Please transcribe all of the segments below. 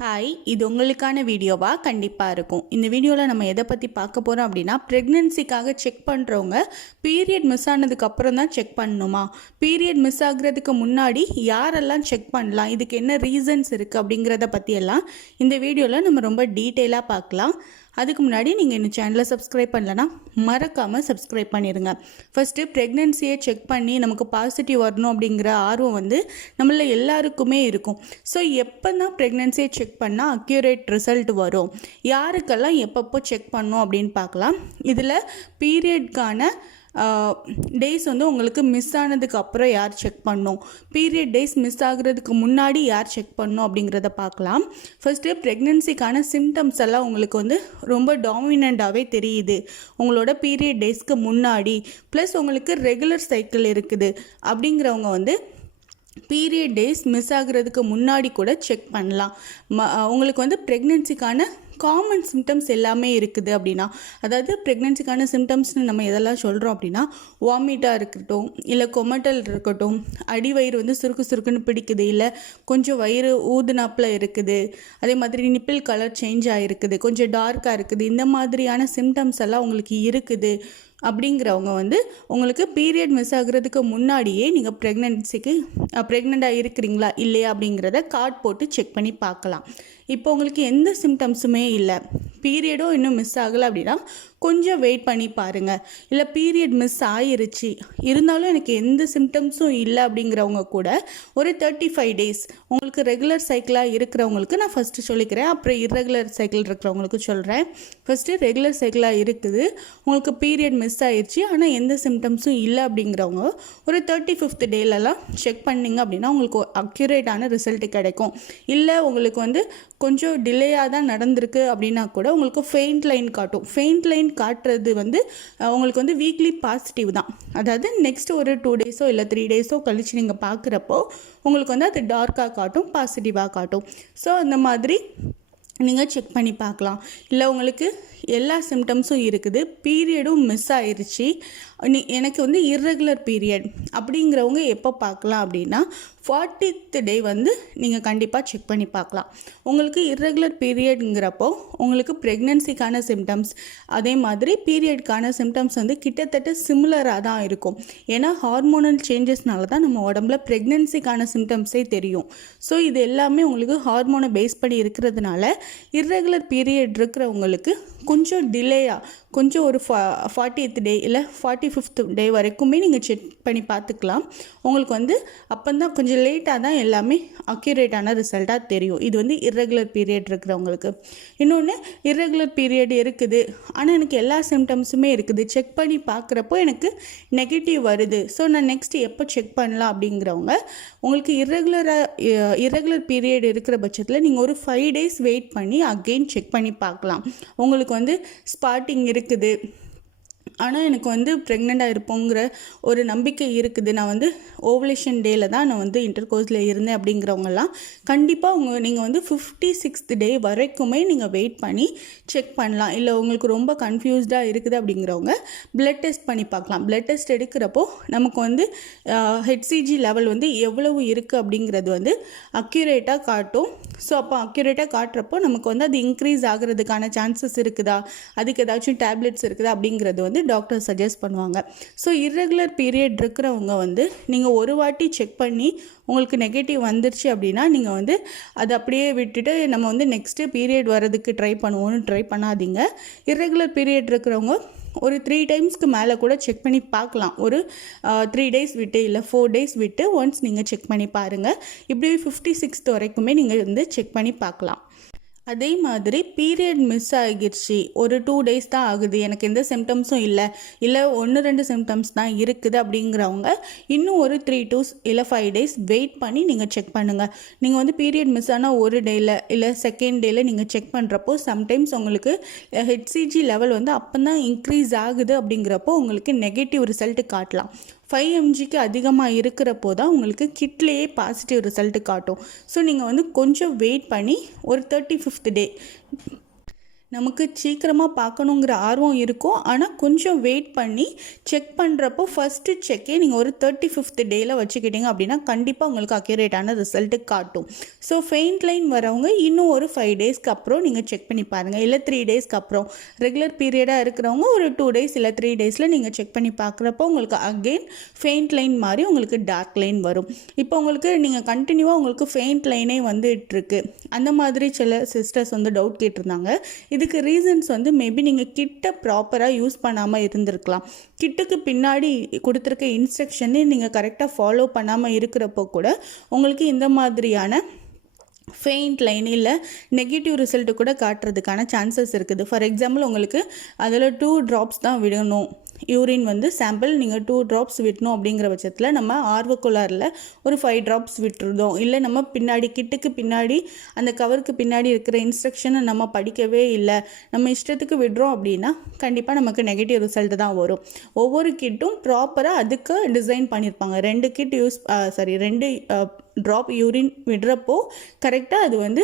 Hi, இது உங்களுக்கான வீடியோவா கண்டிப்பாக இருக்கும். இந்த வீடியோவில் நம்ம எதை பற்றி பார்க்க போகிறோம் அப்படின்னா, ப்ரெக்னென்சிக்காக செக் பண்ணுறவங்க பீரியட் மிஸ் ஆனதுக்கு அப்புறம் தான் செக் பண்ணணுமா, பீரியட் மிஸ் ஆகுறதுக்கு முன்னாடி யாரெல்லாம் செக் பண்ணலாம், இதுக்கு என்ன ரீசன்ஸ் இருக்குது அப்படிங்கிறத பற்றியெல்லாம் இந்த வீடியோவில் நம்ம ரொம்ப டீட்டெயிலாக பார்க்கலாம். அதுக்கு முன்னாடி நீங்கள் இந்த சேனலை சப்ஸ்கிரைப் பண்ணலன்னா மறக்காமல் சப்ஸ்கிரைப் பண்ணிடுங்க. ஃபஸ்ட்டு ப்ரெக்னென்சியை செக் பண்ணி நமக்கு பாசிட்டிவ் வரணும் அப்படிங்கிற ஆர்வம் நம்மள எல்லாருக்குமே இருக்கும். ஸோ எப்போ தான் ப்ரெக்னென்சியை செக் பண்ணால் அக்யூரேட் ரிசல்ட் வரும், யாருக்கெல்லாம் எப்பப்போ செக் பண்ணணும் அப்படின்னு பார்க்கலாம். இதில் பீரியட்கான டேஸ் உங்களுக்கு மிஸ் ஆனதுக்கு அப்புறம் யார் செக் பண்ணணும், பீரியட் டேஸ் மிஸ் ஆகுறதுக்கு முன்னாடி யார் செக் பண்ணணும் அப்படிங்கிறத பார்க்கலாம். ஃபஸ்ட்டு ப்ரெக்னென்சிக்கான சிம்டம்ஸ் எல்லாம் உங்களுக்கு ரொம்ப டாமினண்ட்டாகவே தெரியுது உங்களோட பீரியட் டேஸ்க்கு முன்னாடி, ப்ளஸ் உங்களுக்கு ரெகுலர் சைக்கிள் இருக்குது அப்படிங்கிறவங்க பீரியட் டேஸ் மிஸ் ஆகுறதுக்கு முன்னாடி கூட செக் பண்ணலாம். உங்களுக்கு ப்ரெக்னென்சிக்கான காமன் சிம்டம்ஸ் எல்லாமே இருக்குது அப்படின்னா, அதாவது ப்ரெக்னென்சிக்கான சிம்டம்ஸ்னு நம்ம எதெல்லாம் சொல்கிறோம் அப்படின்னா, வாமிட்டாக இருக்கட்டும், இல்லை கொமட்டல் இருக்கட்டும், அடி வயிறு சுருக்கு சுருக்குன்னு பிடிக்குது, இல்லை கொஞ்சம் வயிறு ஊதுனாப்பில் இருக்குது, அதே மாதிரி நிப்பிள் கலர் சேஞ்ச் ஆகிருக்குது, கொஞ்சம் டார்க்காக இருக்குது, இந்த மாதிரியான சிம்டம்ஸ் எல்லாம் உங்களுக்கு இருக்குது அப்படிங்கிறவங்க உங்களுக்கு பீரியட் மிஸ் ஆகுறதுக்கு முன்னாடியே நீங்கள் ப்ரெக்னெண்ட்டாக இருக்கிறீங்களா இல்லையா அப்படிங்கிறத கார்ட் போட்டு செக் பண்ணி பார்க்கலாம். இப்போ உங்களுக்கு எந்த சிம்டம்ஸுமே இல்லை, பீரியடும் இன்னும் மிஸ் ஆகலை அப்படின்னா கொஞ்சம் வெயிட் பண்ணி பாருங்கள். இல்லை பீரியட் மிஸ் ஆகிருச்சு இருந்தாலும் எனக்கு எந்த சிம்டம்ஸும் இல்லை அப்படிங்கிறவங்க கூட ஒரு 35 டேஸ் உங்களுக்கு ரெகுலர் சைக்கிளாக இருக்கிறவங்களுக்கு நான் ஃபஸ்ட்டு சொல்லிக்கிறேன், அப்புறம் இர்ரெகுலர் சைக்கிள் இருக்கிறவங்களுக்கு சொல்கிறேன். ஃபஸ்ட்டு ரெகுலர் சைக்கிளாக இருக்குது, உங்களுக்கு பீரியட் மிஸ் ஆகிருச்சு ஆனால் எந்த சிம்டம்ஸும் இல்லை அப்படிங்கிறவங்க ஒரு 35th டேலலாம் செக் பண்ணிங்க அப்படின்னா உங்களுக்கு அக்யூரேட்டான ரிசல்ட்டு கிடைக்கும். இல்லை உங்களுக்கு கொஞ்சம் டிலேயாக தான் நடந்திருக்கு அப்படின்னா கூட உங்களுக்கு ஃபெயிண்ட் லைன் காட்டும். ஃபெயிண்ட் லைன் காட்டுறது உங்களுக்கு வீக்லி பாசிட்டிவ் தான், அதாவது நெக்ஸ்ட் ஒரு 2 டேஸோ இல்லை 3 டேஸோ கழிச்சு நீங்கள் பார்க்குறப்போ உங்களுக்கு அது டார்க்காக காட்டும், பாசிட்டிவாக காட்டும். ஸோ அந்த மாதிரி நீங்கள் செக் பண்ணி பார்க்கலாம். இல்லை உங்களுக்கு எல்லா சிம்டம்ஸும் இருக்குது, பீரியடும் மிஸ் ஆயிடுச்சு, எனக்கு இர்ரெகுலர் பீரியட் அப்படிங்கிறவங்க எப்போ பார்க்கலாம் அப்படின்னா 40th டே நீங்கள் கண்டிப்பாக செக் பண்ணி பார்க்கலாம். உங்களுக்கு இர்ரெகுலர் பீரியடுங்கிறப்போ உங்களுக்கு ப்ரெக்னென்சிக்கான சிம்டம்ஸ் அதே மாதிரி பீரியட்கான சிம்டம்ஸ் கிட்டத்தட்ட சிமிலராக தான் இருக்கும். ஏன்னா ஹார்மோனல் சேஞ்சஸ்னால தான் நம்ம உடம்புல ப்ரெக்னென்சிக்கான சிம்டம்ஸே தெரியும். ஸோ இது எல்லாமே உங்களுக்கு ஹார்மோனை பேஸ் பண்ணி இருக்கிறதுனால இர்ரெகுலர் பீரியட் இருக்கிறவங்களுக்கு கொஞ்சம் டிலேயாக கொஞ்சம் ஒரு 40th டே இல்லை 45th டே வரைக்குமே நீங்கள் செக் பண்ணி பார்த்துக்கலாம். உங்களுக்கு அப்போ தான் கொஞ்சம் லேட்டாக தான் எல்லாமே அக்யூரேட்டான ரிசல்ட்டாக தெரியும். இது இர்ரெகுலர் பீரியட் இருக்கிறவங்களுக்கு. இன்னொன்று, இர்ரெகுலர் பீரியட் இருக்குது ஆனால் எனக்கு எல்லா சிம்டம்ஸுமே இருக்குது, செக் பண்ணி பார்க்குறப்போ எனக்கு நெகட்டிவ் வருது, ஸோ நான் நெக்ஸ்ட் எப்போ செக் பண்ணலாம் அப்படிங்கிறவங்க உங்களுக்கு இர்ரெகுலர் பீரியட் இருக்கிற பட்சத்தில் நீங்கள் ஒரு 5 டேஸ் வெயிட் பண்ணி அகெயின் செக் பண்ணி பார்க்கலாம். உங்களுக்கு ஸ்பாட்டிங் இருக்குது ஆனால் எனக்கு ப்ரெக்னெண்ட்டாக இருப்போங்கிற ஒரு நம்பிக்கை இருக்குது, நான் ஓவலேஷன் டேயில் தான் நான் இன்டர்கோர்ஸில் இருந்தேன் அப்படிங்கிறவங்கலாம் கண்டிப்பாக நீங்கள் 56th டே வரைக்குமே நீங்கள் வெயிட் பண்ணி செக் பண்ணலாம். இல்லை உங்களுக்கு ரொம்ப கன்ஃபியூஸ்டாக இருக்குது அப்படிங்கிறவங்க பிளட் டெஸ்ட் பண்ணி பார்க்கலாம். பிளட் டெஸ்ட் எடுக்கிறப்போ நமக்கு ஹெச்சிஜி லெவல் எவ்வளவு இருக்குது அப்படிங்கிறது அக்யூரேட்டாக காட்டும். ஸோ அப்போ அக்யூரேட்டாக காட்டுறப்போ நமக்கு அது இன்க்ரீஸ் ஆகிறதுக்கான சான்சஸ் இருக்குதா, அதுக்கு ஏதாச்சும் டேப்லெட்ஸ் இருக்குதா அப்படிங்கிறது டாக்டர் சஜஸ்ட் பண்ணுவாங்க. ஸோ இர்ரெகுலர் பீரியட் இருக்கிறவங்க நீங்கள் ஒரு வாட்டி செக் பண்ணி உங்களுக்கு நெகட்டிவ் வந்துருச்சு அப்படின்னா நீங்கள் அதை அப்படியே விட்டுட்டு நம்ம நெக்ஸ்ட்டு பீரியட் வரதுக்கு ட்ரை பண்ணாதீங்க. இர்ரெகுலர் பீரியட் இருக்கிறவங்க ஒரு 3 டைம்ஸ்க்கு மேலே கூட செக் பண்ணி பார்க்கலாம். ஒரு 3 டேஸ் விட்டு இல்லை 4 டேஸ் விட்டு ஒன்ஸ் நீங்கள் செக் பண்ணி பாருங்கள். இப்படி 56th வரைக்குமே நீங்கள் செக் பண்ணி பார்க்கலாம். அதே மாதிரி பீரியட் மிஸ் ஆகிடுச்சு, ஒரு 2 டேஸ் தான் ஆகுது, எனக்கு எந்த சிம்டம்ஸும் இல்லை 1-2 சிம்டம்ஸ் தான் இருக்குது அப்படிங்கிறவங்க இன்னும் ஒரு 3 to இல்லை 5 டேஸ் வெயிட் பண்ணி நீங்கள் செக் பண்ணுங்கள். நீங்கள் பீரியட் மிஸ் ஆனால் ஒரு டேயில் இல்லை செகண்ட் டேயில் நீங்கள் செக் பண்ணுறப்போ சம்டைம்ஸ் உங்களுக்கு ஹெச்சிஜி லெவல் அப்போ தான் இன்க்ரீஸ் ஆகுது அப்படிங்கிறப்போ உங்களுக்கு நெகட்டிவ் ரிசல்ட்டு காட்டலாம். 5 mgக்கு அதிகமாக இருக்கிறப்போ தான் உங்களுக்கு கிட்லேயே பாசிட்டிவ் ரிசல்ட்டு காட்டும். ஸோ நீங்கள் கொஞ்சம் வெயிட் பண்ணி ஒரு 35th டே நமக்கு சீக்கிரமாக பார்க்கணுங்கிற ஆர்வம் இருக்கும். ஆனால் கொஞ்சம் வெயிட் பண்ணி செக் பண்ணுறப்போ ஃபஸ்ட்டு செக்கே நீங்கள் ஒரு 35th டேயில் வச்சுக்கிட்டீங்க அப்படின்னா கண்டிப்பாக உங்களுக்கு அக்யூரேட்டான ரிசல்ட்டு காட்டும். ஸோ ஃபெயிண்ட் லைன் வரவங்க இன்னும் ஒரு 5 டேஸ்க்கு அப்புறம் நீங்கள் செக் பண்ணி பாருங்கள். இல்லை 3 டேஸ்க்கு அப்புறம் ரெகுலர் பீரியடாக இருக்கிறவங்க ஒரு 2 டேஸ் இல்லை 3 டேஸில் நீங்கள் செக் பண்ணி பார்க்குறப்போ உங்களுக்கு அகெயின் ஃபெயிண்ட் லைன் மாதிரி உங்களுக்கு டார்க் லைன் வரும். இப்போ உங்களுக்கு நீங்கள் கண்டினியூவாக உங்களுக்கு ஃபெயிண்ட் லைனே வந்துட்டுருக்கு. அந்த மாதிரி சில சிஸ்டர்ஸ் வந்து டவுட் கேட்டிருந்தாங்க. இதுக்கு ரீசன்ஸ் வந்து மேபி நீங்கள் கிட்ட ப்ராப்பராக யூஸ் பண்ணாமல் இருந்திருக்கலாம். கிட்டுக்கு பின்னாடி கொடுத்துருக்க இன்ஸ்ட்ரக்ஷனே நீங்கள் கரெக்டாக ஃபாலோ பண்ணாமல் இருக்கிறப்போ கூட உங்களுக்கு இந்த மாதிரியான ஃபெயிண்ட் லைன் இல்லை நெகட்டிவ் ரிசல்ட்டு கூட காட்டுறதுக்கான சான்சஸ் இருக்குது. ஃபார் எக்ஸாம்பிள் உங்களுக்கு அதில் 2 ட்ராப்ஸ் தான் விடணும். யூரின் வந்து சாம்பிள் நீங்கள் 2 ட்ராப்ஸ் விடணும் அப்படிங்கிற பட்சத்தில் நம்ம ஆர்வக்குள்ளாரில் ஒரு 5 ட்ராப்ஸ் விட்டுருந்தோம். இல்லை நம்ம பின்னாடி கிட்டுக்கு பின்னாடி அந்த கவருக்கு பின்னாடி இருக்கிற இன்ஸ்ட்ரக்ஷனை நம்ம படிக்கவே இல்லை, நம்ம இஷ்டத்துக்கு விடுறோம் அப்படின்னா கண்டிப்பாக நமக்கு நெகட்டிவ் ரிசல்ட்டு தான் வரும். ஒவ்வொரு கிட்டும் ப்ராப்பராக அதுக்கு டிசைன் பண்ணியிருப்பாங்க. 2 கிட் 2 ட்ராப் யூரின் விடுறப்போ கரெக்டாக அது வந்து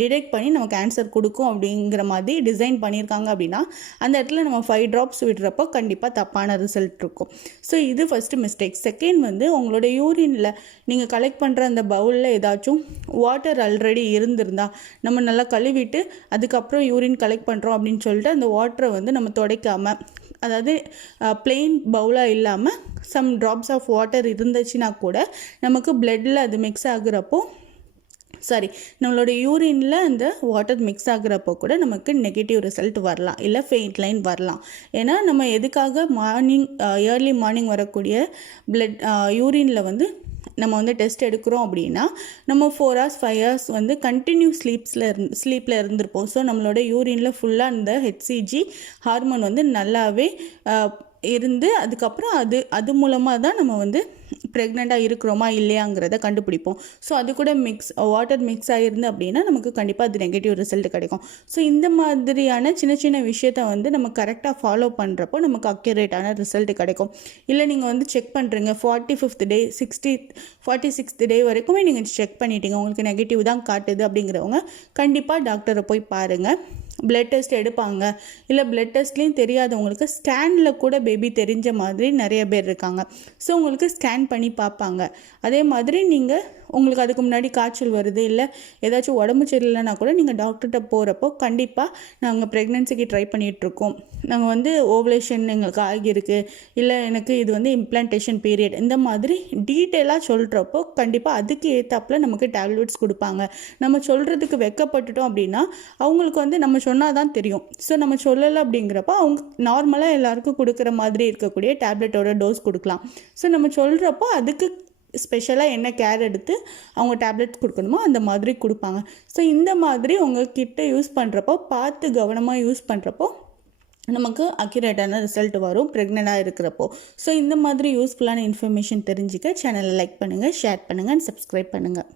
டிடெக்ட் பண்ணி நமக்கு ஆன்சர் கொடுக்கும் அப்படிங்கிற மாதிரி டிசைன் பண்ணியிருக்காங்க. அப்படின்னா அந்த இடத்துல நம்ம 5 ட்ராப்ஸ் விடுறப்போ கண்டிப்பாக தப்பான ரிசல்ட் இருக்கும். ஸோ இது ஃபஸ்ட்டு மிஸ்டேக். செகண்ட் வந்து உங்களோட யூரினில் நீங்கள் கலெக்ட் பண்ணுற அந்த பவுலில் ஏதாச்சும் வாட்டர் ஆல்ரெடி இருந்திருந்தா நம்ம நல்லா கழுவிட்டு அதுக்கப்புறம் யூரின் கலெக்ட் பண்ணுறோம் அப்படின்னு சொல்லிட்டு அந்த வாட்டரை வந்து நம்ம துடைக்காமல், அதாவது பிளெயின் பவுலாக இல்லாமல் சம் ட்ராப்ஸ் ஆஃப் வாட்டர் இருந்துச்சுன்னா கூட நமக்கு பிளட்டில் அது மிக்ஸ் ஆகுறப்போ நம்மளோட யூரினில் அந்த வாட்டர் மிக்ஸ் ஆகுறப்போ கூட நமக்கு நெகட்டிவ் ரிசல்ட் வரலாம், இல்லை ஃபெயிண்ட் லைன் வரலாம். ஏன்னா நம்ம எதுக்காக ஏர்லி மார்னிங் வரக்கூடிய பிளட் யூரினில் வந்து நம்ம வந்து டெஸ்ட் எடுக்கிறோம் அப்படின்னா நம்ம 4 hours 5 hours வந்து கண்டினியூ ஸ்லீப்பில் இருந்திருப்போம். ஸோ நம்மளோட யூரினில் ஃபுல்லாக அந்த ஹெச்சிஜி ஹார்மோன் வந்து நல்லாவே இருந்து அதுக்கப்புறம் அது மூலமாக தான் நம்ம வந்து ப்ரெக்னெண்ட்டாக இருக்கிறோமா இல்லையாங்கிறத கண்டுபிடிப்போம். ஸோ அது கூட வாட்டர் மிக்ஸ் ஆகிருந்து அப்படின்னா நமக்கு கண்டிப்பாக அது நெகட்டிவ் ரிசல்ட் கிடைக்கும். ஸோ இந்த மாதிரியான சின்ன சின்ன விஷயத்த வந்து நம்ம கரெக்டாக ஃபாலோ பண்ணுறப்போ நமக்கு அக்யூரேட்டான ரிசல்ட் கிடைக்கும். இல்லை நீங்கள் வந்து செக் பண்ணுறீங்க 45th டே 46th டே வரைக்குமே நீங்கள் செக் பண்ணிட்டீங்க, உங்களுக்கு நெகட்டிவ் தான் காட்டுது அப்படிங்கிறவங்க கண்டிப்பாக டாக்டரை போய் பாருங்கள். பிளட் டெஸ்ட் எடுப்பாங்க. இல்லை பிளட் டெஸ்ட்லேயும் தெரியாதவங்களுக்கு ஸ்கேனில் கூட பேபி தெரிஞ்ச மாதிரி நிறைய பேர் இருக்காங்க. ஸோ உங்களுக்கு ஸ்கேன் பண்ணி பார்ப்பாங்க. அதே மாதிரி உங்களுக்கு அதுக்கு முன்னாடி காய்ச்சல் வருது, இல்லை ஏதாச்சும் உடம்பு சரியில்லைன்னா கூட நீங்கள் டாக்டர்கிட்ட போகிறப்போ கண்டிப்பாக நாங்கள் ப்ரெக்னென்சிக்கு ட்ரை பண்ணிகிட்ருக்கோம், நாங்கள் வந்து ஓவலேஷன் எங்களுக்கு ஆகியிருக்கு, இல்லை எனக்கு இது வந்து இம்ப்ளான்டேஷன் பீரியட், இந்த மாதிரி டீட்டெயிலாக சொல்கிறப்போ கண்டிப்பாக அதுக்கு ஏற்றாப்புல நமக்கு டேப்லெட்ஸ் கொடுப்பாங்க. நம்ம சொல்கிறதுக்கு வெக்கப்பட்டுட்டோம் அப்படின்னா அவங்களுக்கு வந்து நம்ம சொன்னால் தான் தெரியும். ஸோ நம்ம சொல்லலை அப்படிங்கிறப்ப அவங்க நார்மலாக எல்லாருக்கும் கொடுக்குற மாதிரி இருக்கக்கூடிய டேப்லெட்டோட டோஸ் கொடுக்கலாம். ஸோ நம்ம சொல்கிறப்போ அதுக்கு ஸ்பெஷலாக என்ன கேர் எடுத்து அவங்க டேப்லெட்ஸ் கொடுக்கணுமோ அந்த மாதிரி கொடுப்பாங்க. ஸோ இந்த மாதிரி உங்கள் கிட்ட யூஸ் பண்ணுறப்போ பார்த்து கவனமாக யூஸ் பண்ணுறப்போ நமக்கு அக்யூரேட்டான ரிசல்ட் வரும் ப்ரெக்னெண்ட்டாக இருக்கிறப்போ. ஸோ இந்த மாதிரி யூஸ்ஃபுல்லான இன்ஃபர்மேஷன் தெரிஞ்சுக்க சேனலை லைக் பண்ணுங்கள், ஷேர் பண்ணுங்கள் அண்ட் சப்ஸ்கிரைப் பண்ணுங்கள்.